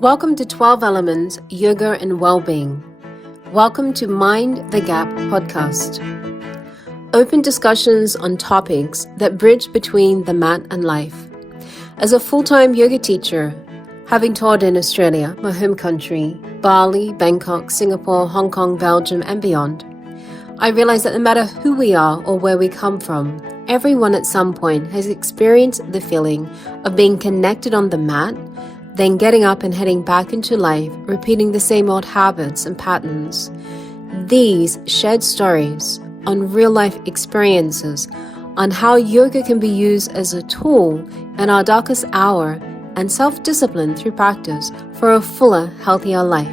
Welcome to 12 Elements, Yoga and Wellbeing. Welcome to Mind the Gap podcast. Open discussions on topics that bridge between the mat and life. As a full-time yoga teacher, having taught in Australia, my home country, Bali, Bangkok, Singapore, Hong Kong, Belgium, and beyond, I realize that no matter who we are or where we come from, everyone at some point has experienced the feeling of being connected on the mat, then getting up and heading back into life, repeating the same old habits and patterns. These shared stories on real-life experiences on how yoga can be used as a tool in our darkest hour and self-discipline through practice for a fuller, healthier life.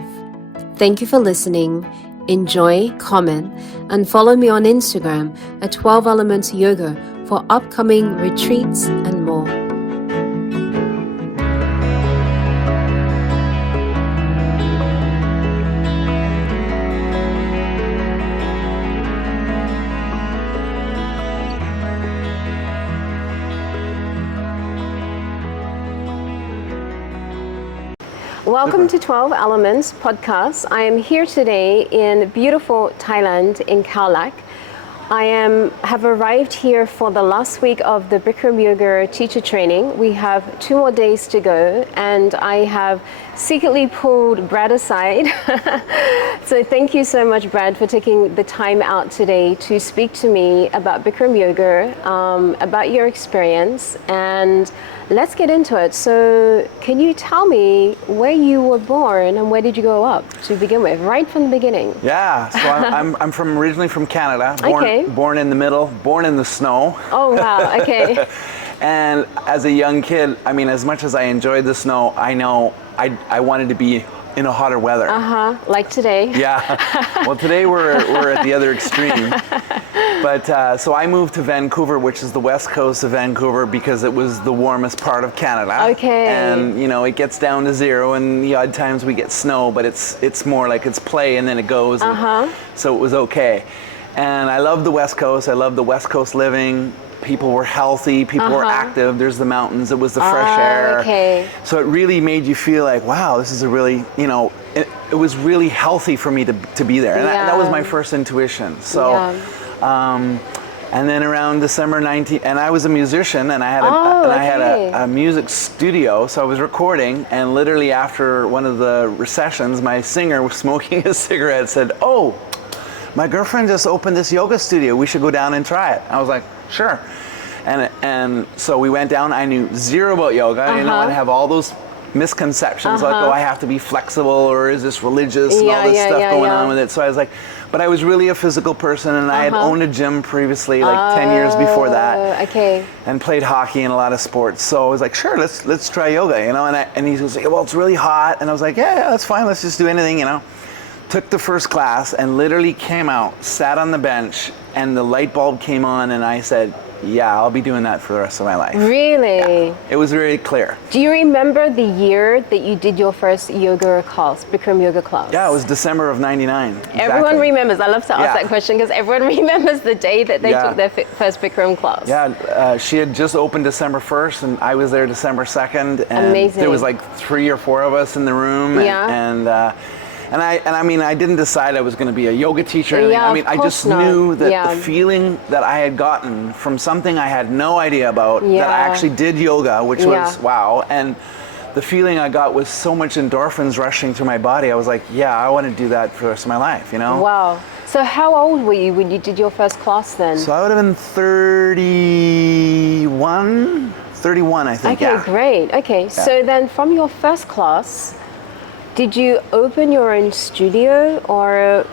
Thank you for listening. Enjoy, comment, and follow me on Instagram at 12 Elements Yoga for upcoming retreats and more. Welcome to 12 Elements podcast. I am here today in beautiful Thailand in Khao Lak. I have arrived here for the last week of the Bikram Yoga teacher training. We have 2 more days to go, and I have secretly pulled Brad aside. So thank you so much, Brad, for taking the time out today to speak to me about Bikram Yoga, about your experience, and let's get into it. So can you tell me where you were born and where did you grow up to begin with, right from the beginning? Yeah, so I'm originally from Canada, born in the middle, born in the snow. Oh, wow, okay. And as a young kid, I mean, as much as I enjoyed the snow, I know I wanted to be in a hotter weather. Like today. Yeah, well today we're at the other extreme. But so I moved to Vancouver, which is the west coast of Vancouver, because it was the warmest part of Canada. Okay. And you know, it gets down to 0 and the odd times we get snow, but it's more like it's play and then it goes. So it was okay. And I love the west coast. I love the west coast living. People were healthy, people were active, there's the mountains, it was the fresh air. Okay. So it really made you feel like, wow, this is a really, you know, it was really healthy for me to be there. And that was my first intuition. So, and then around December 19, and I was a musician, and I had a music studio, so I was recording, and literally after one of the recessions, my singer was smoking a cigarette, said, "Oh, my girlfriend just opened this yoga studio, we should go down and try it." I was like, sure. And so we went down. I knew zero about yoga. I didn't know I'd have all those misconceptions like, oh, I have to be flexible, or is this religious, and all this stuff going on with it. So I was like, but I was really a physical person, and I had owned a gym previously, like 10 years before that. And played hockey and a lot of sports. So I was like, sure, let's try yoga, you know. And he was like, well, it's really hot. And I was like, yeah, that's fine. Let's just do anything, you know. Took the first class and literally came out, sat on the bench, and the light bulb came on, and I said, yeah, I'll be doing that for the rest of my life. Really? Yeah. It was very clear. Do you remember the year that you did your first yoga class, Bikram yoga class? Yeah, it was December of '99. Exactly. Everyone remembers. I love to ask that question because everyone remembers the day that they took their first Bikram class. Yeah, she had just opened December 1st, and I was there December 2nd. And amazing. There was like 3 or 4 of us in the room. And I mean, I didn't decide I was going to be a yoga teacher. I mean, I just knew that the feeling that I had gotten from something I had no idea about, that I actually did yoga, which was wow. And the feeling I got was so much endorphins rushing through my body. I was like, yeah, I want to do that for the rest of my life, you know? Wow. So how old were you when you did your first class then? So I would have been 31, I think. Okay, great. Okay, so then from your first class, did you open your own studio, or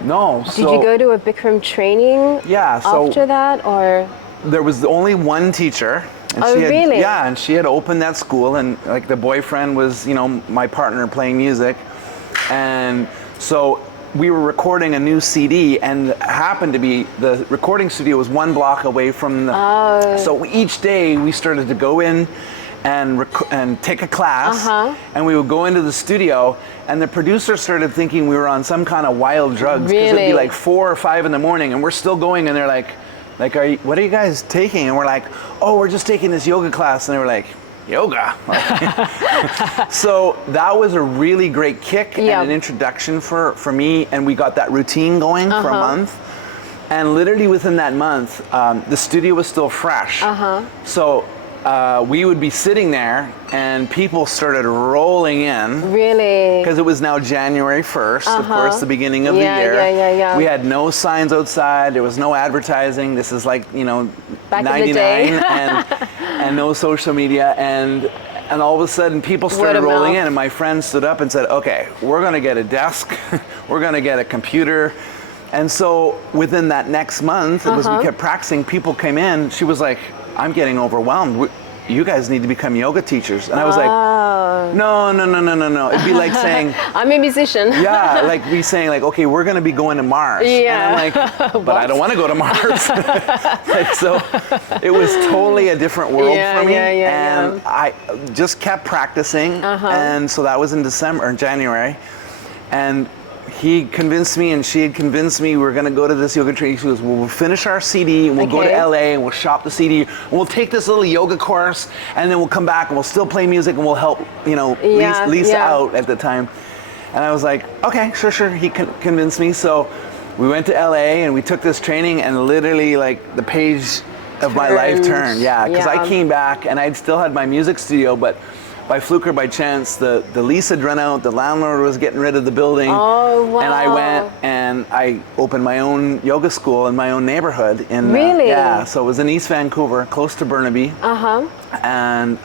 no? Did you go to a Bikram training after that, or? There was only one teacher. And really? Yeah, and she had opened that school, and like the boyfriend was, you know, my partner playing music. And so we were recording a new CD, and happened to be the recording studio was 1 block away from the. So each day we started to go in and take a class, and we would go into the studio, and the producer started thinking we were on some kind of wild drugs, because it'd be like 4 or 5 in the morning, and we're still going, and they're like, what are you guys taking? And we're like, oh, we're just taking this yoga class. And they were like, yoga. So that was a really great kick and an introduction for me, and we got that routine going for a month. And literally within that month, the studio was still fresh. So we would be sitting there and people started rolling in. Really? Because it was now January 1st, of course, the beginning of the year. We had no signs outside. There was no advertising. This is like, back 99 and no social media. And all of a sudden people started rolling in, and my friend stood up and said, okay, we're going to get a desk. We're going to get a computer. And so within that next month, as we kept practicing, people came in. She was like, I'm getting overwhelmed. You guys need to become yoga teachers. And I was like, no. It'd be like saying, I'm a musician. Yeah, like me saying like, okay, we're going to be going to Mars. Yeah. And I'm like, but I don't want to go to Mars. So it was totally a different world for me. And I just kept practicing. And so that was in January. And he convinced me and she had convinced me we were going to go to this yoga training. She goes, well, we'll finish our CD and we'll go to LA and we'll shop the CD and we'll take this little yoga course and then we'll come back and we'll still play music and we'll help, Lisa out at the time. And I was like, okay, sure. He convinced me. So we went to LA and we took this training and literally like the page of my life turned. Because I came back and I'd still had my music studio, but by fluke or by chance, the lease had run out, the landlord was getting rid of the building. Oh, wow. And I went and I opened my own yoga school in my own neighborhood. Really? So it was in East Vancouver, close to Burnaby. And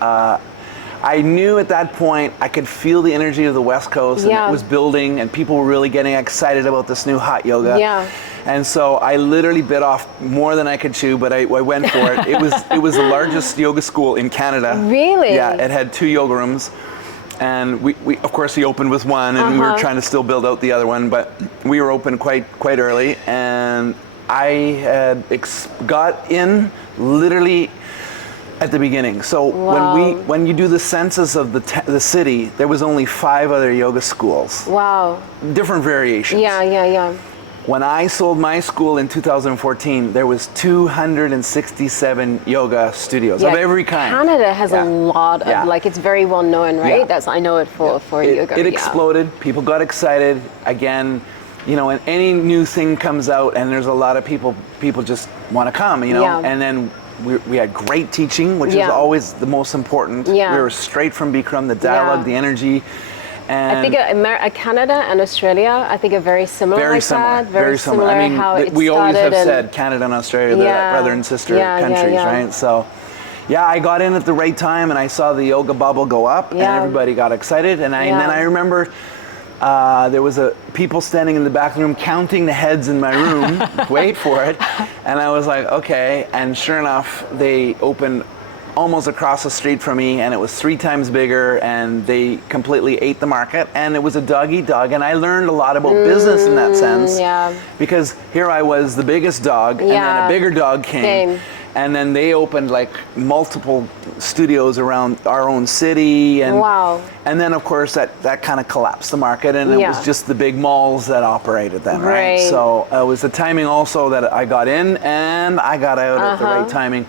I knew at that point, I could feel the energy of the West Coast, and it was building, and people were really getting excited about this new hot yoga. And so I literally bit off more than I could chew, but I went for it. It was the largest yoga school in Canada. Really? Yeah, it had 2 yoga rooms. And we of course, we opened with one, and we were trying to still build out the other one, but we were open quite early. And I had got in literally at the beginning. So when you do the census of the city, there was only 5 other yoga schools. Wow. Different variations. Yeah. When I sold my school in 2014, there was 267 yoga studios of every kind. Canada has a lot of, like, it's very well known, right? I know it for yoga. It exploded. People got excited. Again, and any new thing comes out and there's a lot of people just want to come, and then we had great teaching, which is always the most important. We were straight from Bikram, the dialogue, the energy. And I think Canada and Australia, I think, are very similar. Very similar. I mean, how we always have said Canada and Australia, the brother and sister countries, right? So, I got in at the right time, and I saw the yoga bubble go up, and everybody got excited. And then I remember there was people standing in the back of the room counting the heads in my room. Wait for it. And I was like, okay. And sure enough, they opened almost across the street from me, and it was 3 times bigger, and they completely ate the market, and it was a dog-eat-dog, and I learned a lot about business in that sense, because here I was the biggest dog, and then a bigger dog came. And then they opened like multiple studios around our own city, and and then of course that kind of collapsed the market, and it was just the big malls that operated then, right? So it was the timing also that I got in and I got out at the right timing.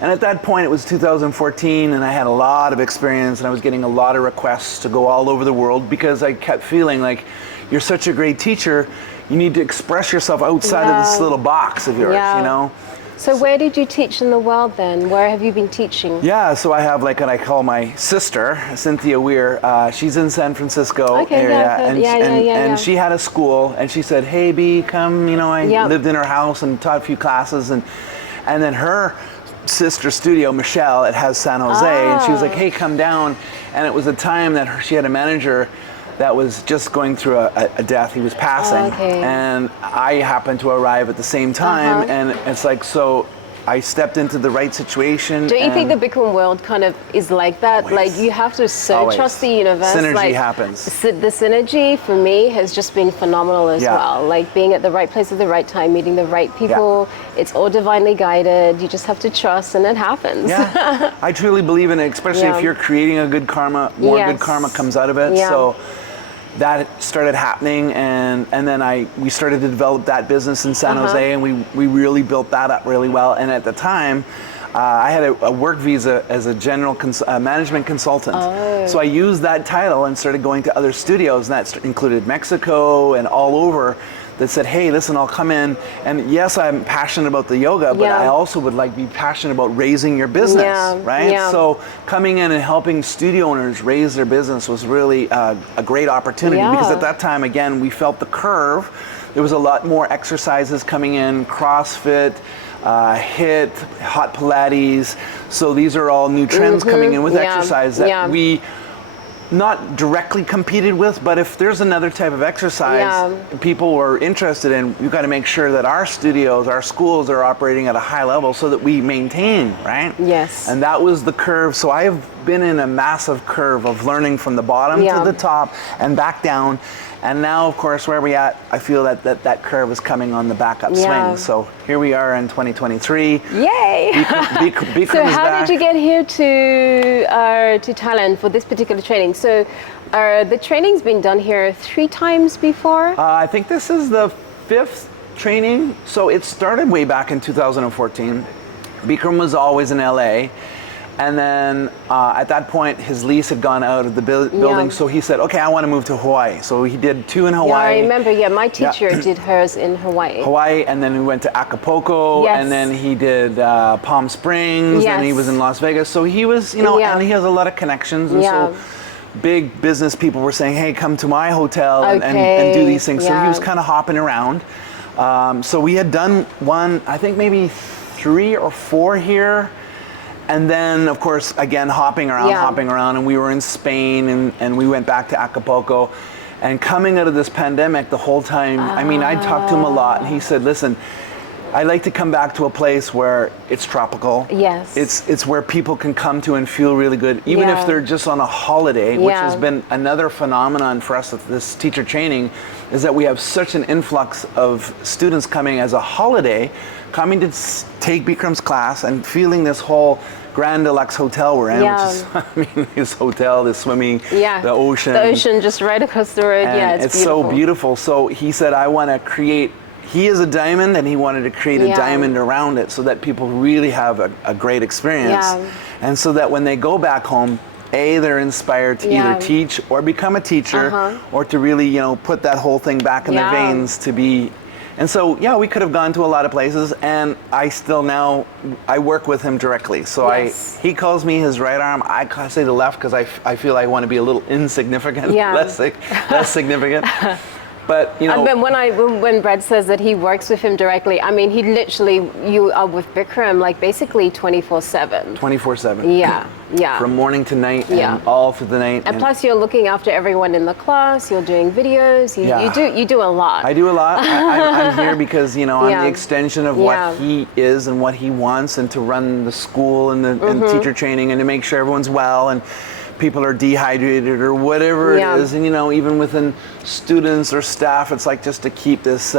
And at that point, it was 2014, and I had a lot of experience, and I was getting a lot of requests to go all over the world, because I kept feeling like, you're such a great teacher, you need to express yourself outside of this little box of yours, So where did you teach in the world then? Where have you been teaching? Yeah, so I have like what I call my sister, Cynthia Weir. She's in San Francisco area, and she had a school, and she said, hey, B, come, I lived in her house and taught a few classes, and then her sister studio, Michelle, it has San Jose, and she was like, hey, come down. And it was a time that she had a manager that was just going through a death. He was passing, and I happened to arrive at the same time, and it's like, so I stepped into the right situation. Do you think the Bikram world kind of is like that? Always. Like, you have to trust the universe. Synergy happens. The synergy for me has just been phenomenal as well. Like, being at the right place at the right time, meeting the right people. It's all divinely guided. You just have to trust, and it happens. Yeah, I truly believe in it, especially if you're creating a good karma, more good karma comes out of it. So that started happening, and then we started to develop that business in San Jose, and we really built that up really well. And at the time, I had a work visa as a general management consultant. So I used that title and started going to other studios, and that included Mexico and all over, that said, hey, listen, I'll come in, and yes, I'm passionate about the yoga, but I also would like be passionate about raising your business, right? Yeah. So coming in and helping studio owners raise their business was really a great opportunity, because at that time, again, we felt the curve. There was a lot more exercises coming in, CrossFit, HIIT, hot Pilates. So these are all new trends coming in with exercise that we not directly competed with, but if there's another type of exercise people were interested in, we've got to make sure that our studios, our schools are operating at a high level so that we maintain, right? Yes. And that was the curve. So I have been in a massive curve of learning from the bottom to the top and back down. And now, of course, where we're at, I feel that curve is coming on the back up swing. So here we are in 2023. Yay! Bikram so is how back. did you get here to Thailand for this particular training? So the training's been done here 3 times before? I think this is the 5th training. So it started way back in 2014. Bikram was always in LA. And then at that point, his lease had gone out of the building, so he said, okay, I want to move to Hawaii. So he did 2 in Hawaii. Yeah, I remember, my teacher did hers in Hawaii. Hawaii, and then we went to Acapulco, and then he did Palm Springs, and he was in Las Vegas. So he was, and he has a lot of connections. And so big business people were saying, hey, come to my hotel and do these things. So he was kind of hopping around. So we had done one, I think maybe 3 or 4 here. And then, of course, again, hopping around, and we were in Spain, and we went back to Acapulco. And coming out of this pandemic, the whole time, I mean, I talked to him a lot, and he said, listen, I like to come back to a place where it's tropical. Yes. It's where people can come to and feel really good, even if they're just on a holiday, which has been another phenomenon for us with this teacher training, is that we have such an influx of students coming as a holiday, coming to take Bikram's class and feeling this whole Grand Deluxe hotel we're in, which is, I mean, his hotel, the swimming, the ocean. The ocean just right across the road, and it's beautiful. So beautiful. So he said, I want to create, he is a diamond, and he wanted to create a diamond around it so that people really have a great experience. And so that when they go back home, they're inspired to either teach or become a teacher, or to really, put that whole thing back in their veins to be. And so, we could have gone to a lot of places, and I still now, I work with him directly. So he calls me his right arm, I say the left, because I feel I want to be a little insignificant, less significant. But when Brad says that he works with him directly, I mean, he literally, you are with Bikram like basically 24/7. 24/7. Yeah. From morning to night and all through the night. And plus, you're looking after everyone in the class. You're doing videos. You do a lot. I do a lot. I'm here because I'm the extension of what he is and what he wants, and to run the school and the teacher training, and to make sure everyone's well and people are dehydrated or whatever it is. And even within students or staff, it's like just to keep this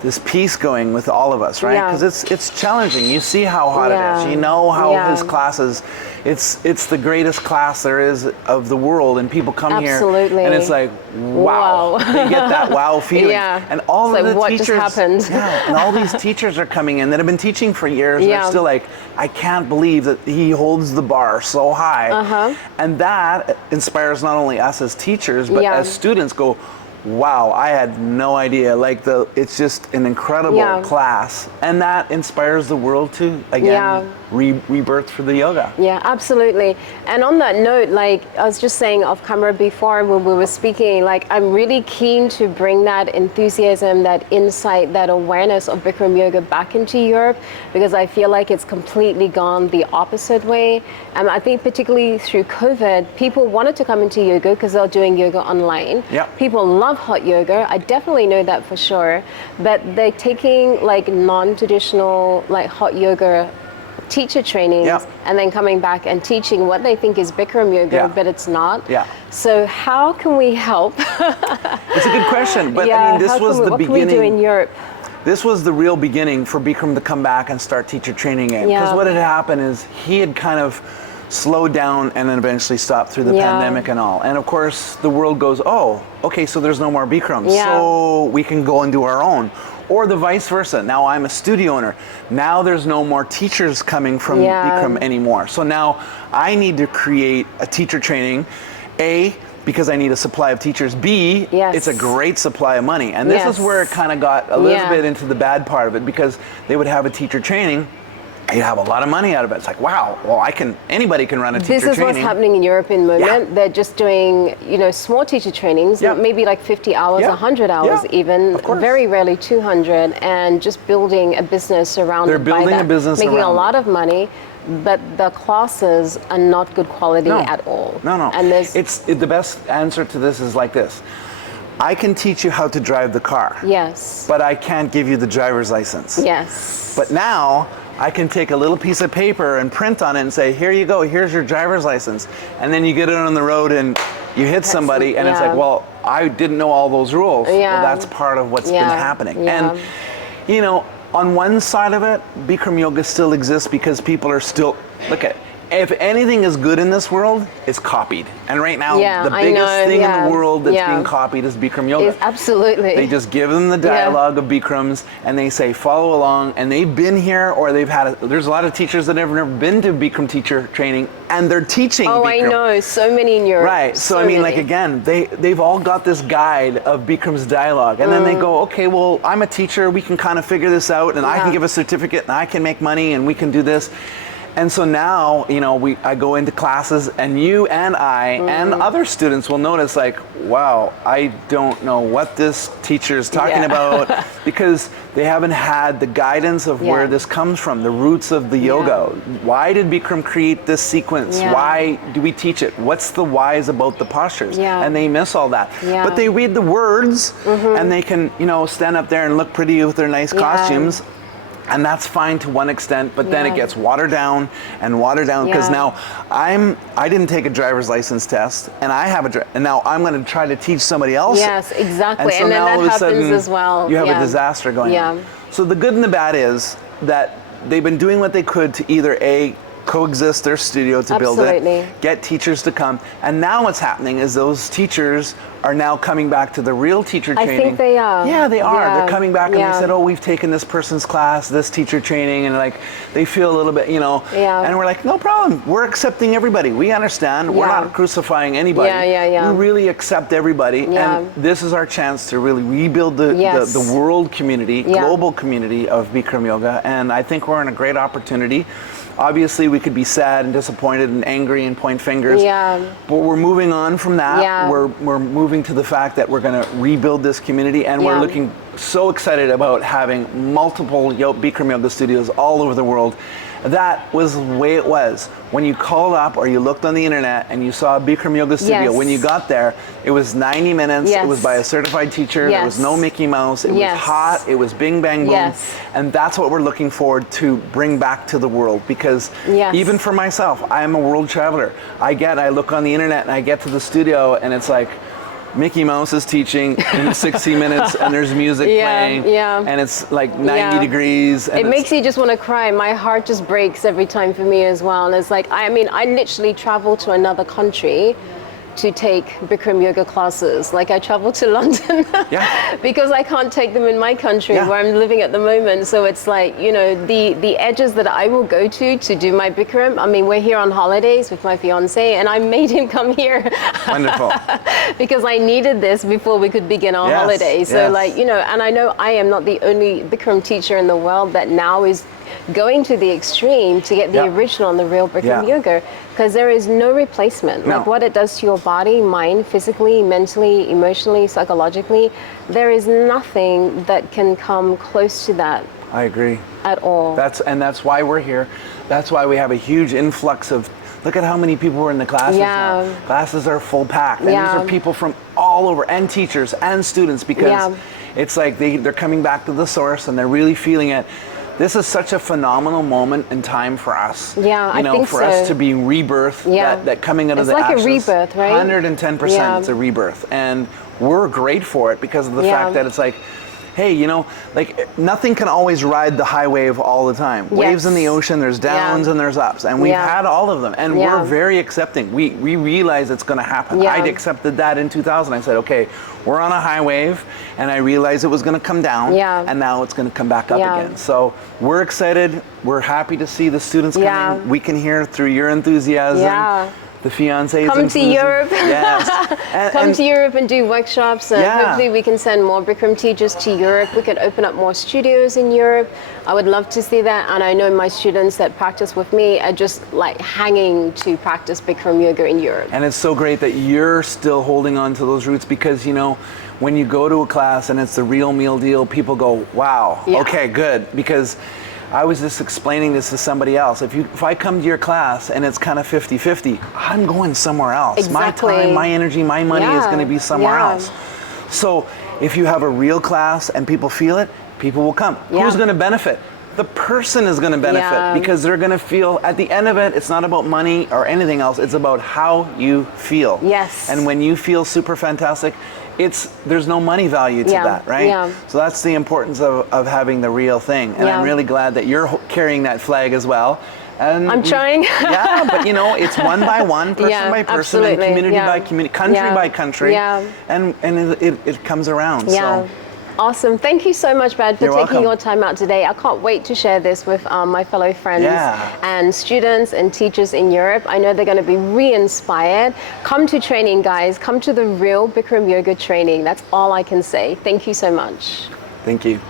this peace going with all of us, right? Because it's challenging. You see how hot it is. You know how his classes, it's the greatest class there is of the world, and people come here and it's like, wow. They get that wow feeling. And all of the what teachers, just happened? and all these teachers are coming in that have been teaching for years, and they're still like, I can't believe that he holds the bar so high. And that inspires not only us as teachers, but as students go, wow, I had no idea. It's just an incredible class, and that inspires the world to again rebirth for the yoga. Yeah, absolutely. And on that note, like I was just saying off camera before when we were speaking, like I'm really keen to bring that enthusiasm, that insight, that awareness of Bikram yoga back into Europe, because I feel like it's completely gone the opposite way. And I think particularly through COVID, people wanted to come into yoga because they're doing yoga online. People love hot yoga. I definitely know that for sure. But they're taking like non-traditional like hot yoga teacher trainings and then coming back and teaching what they think is Bikram yoga, but it's not. So how can we help? It's a good question, but I mean, this was the beginning. What can we do in Europe? This was the real beginning for Bikram to come back and start teacher training again. Because what had happened is he had kind of slowed down and then eventually stopped through the pandemic and all. And of course, the world goes, oh, okay, so there's no more Bikram, so we can go and do our own. or the vice versa. Now I'm a studio owner. Now there's no more teachers coming from Bikram anymore. So now I need to create a teacher training, A, because I need a supply of teachers. B, it's a great supply of money. And this is where it kind of got a little bit into the bad part of it, because they would have a teacher training, you have a lot of money out of it. It's like, wow, well, anybody can run a teacher training. This is what's happening in Europe in the moment. They're just doing, small teacher trainings, maybe like 50 hours, 100 hours even, very rarely 200, and just building a business around it. They're building a business making a lot of money. But the classes are not good quality at all. No. And the best answer to this is like this. I can teach you how to drive the car. Yes. But I can't give you the driver's license. Yes. But now I can take a little piece of paper and print on it and say, here you go, here's your driver's license. And then you get it on the road and you hit somebody and it's like, well, I didn't know all those rules. Well, that's part of what's been happening. And, on one side of it, Bikram Yoga still exists because people are still, if anything is good in this world, it's copied. And right now, the biggest thing in the world that's being copied is Bikram Yoga. Absolutely. They just give them the dialogue of Bikrams and they say, follow along. And they've been here, or there's a lot of teachers that have never been to Bikram teacher training and they're teaching Bikram. I know, so many in Europe. Right, so I mean, again, they've all got this guide of Bikram's dialogue. And then they go, okay, well, I'm a teacher, we can kind of figure this out and I can give a certificate and I can make money and we can do this. And so now, I go into classes and you and I and other students will notice like, wow, I don't know what this teacher is talking about because they haven't had the guidance of where this comes from, the roots of the yoga. Why did Bikram create this sequence? Why do we teach it? What's the whys about the postures? And they miss all that. But they read the words and they can, stand up there and look pretty with their nice costumes. And that's fine to one extent, but then it gets watered down because now I didn't take a driver's license test and I have and now I'm going to try to teach somebody else. Yes, exactly. And, so and now then all that of a happens sudden, as well. You have a disaster going on. So the good and the bad is that they've been doing what they could to either coexist their studio to build it, get teachers to come, and now what's happening is those teachers are now coming back to the real teacher training. I think they are. Yeah, they are. They're coming back and they said, oh, we've taken this person's class, this teacher training, and like they feel a little bit, and we're like, no problem. We're accepting everybody. We understand. We're not crucifying anybody. We really accept everybody, and this is our chance to really rebuild the world community, global community of Bikram Yoga, and I think we're in a great opportunity. Obviously, we could be sad and disappointed and angry and point fingers. But we're moving on from that. We're moving to the fact that we're going to rebuild this community, and we're looking so excited about having multiple Bikram Yoga studios all over the world. That was the way it was. When you called up or you looked on the internet and you saw a Bikram Yoga studio, when you got there, it was 90 minutes. It was by a certified teacher. There was no Mickey Mouse. It was hot. It was bing, bang, boom. And that's what we're looking forward to bring back to the world, because even for myself, I am a world traveler. I look on the internet and I get to the studio and it's like, Mickey Mouse is teaching in 60 minutes and there's music playing and it's like 90 degrees. And it makes you just want to cry. My heart just breaks every time for me as well. And it's like, I literally travel to another country to take Bikram Yoga classes. Like I travel to London because I can't take them in my country where I'm living at the moment. So it's like, the edges that I will go to do my Bikram. We're here on holidays with my fiance and I made him come here. Wonderful. Because I needed this before we could begin our holiday. So and I know I am not the only Bikram teacher in the world that now is going to the extreme to get the original and the real Bikram Yoga, because there is no replacement. Like what it does to your body, mind, physically, mentally, emotionally, psychologically, there is nothing that can come close to that. I agree. At all. That's why we're here. That's why we have a huge influx of, look at how many people were in the classes now. Classes are full packed. And these are people from all over, and teachers and students, because it's like they're coming back to the source and they're really feeling it. This is such a phenomenal moment in time for us. I think for us to be rebirth, that coming out of the ashes. It's like a rebirth, right? 110%, it's a rebirth. And we're great for it because of the fact that it's like, hey, nothing can always ride the high wave all the time. Waves in the ocean, there's downs and there's ups. And we've had all of them. And we're very accepting. We realize it's going to happen. I'd accepted that in 2000. I said, okay, we're on a high wave, and I realized it was going to come down, and now it's going to come back up again. So we're excited. We're happy to see the students coming. We can hear through your enthusiasm. The fiancés come to Europe. Yes. Come to Europe and do workshops, and hopefully we can send more Bikram teachers to Europe. We could open up more studios in Europe. I would love to see that, and I know my students that practice with me are just like hanging to practice Bikram yoga in Europe. And it's so great that you're still holding on to those roots, because you know, when you go to a class and it's the real meal deal, people go, wow, okay, good. Because I was just explaining this to somebody else. If I come to your class and it's kind of 50-50, I'm going somewhere else. Exactly. My time, my energy, my money is going to be somewhere else. So if you have a real class and people feel it, people will come. Who's going to benefit? The person is going to benefit, because they're going to feel, at the end of it, it's not about money or anything else. It's about how you feel. Yes. And when you feel super fantastic, there's no money value to that, right? So that's the importance of having the real thing. And I'm really glad that you're carrying that flag as well. And I'm trying. But you know, it's one by one, person by person, and community by community, country by country, and it comes around. So. Awesome. Thank you so much, Brad, for taking your time out today. I can't wait to share this with my fellow friends and students and teachers in Europe. I know they're going to be re-inspired. Come to training, guys. Come to the real Bikram yoga training. That's all I can say. Thank you so much. Thank you.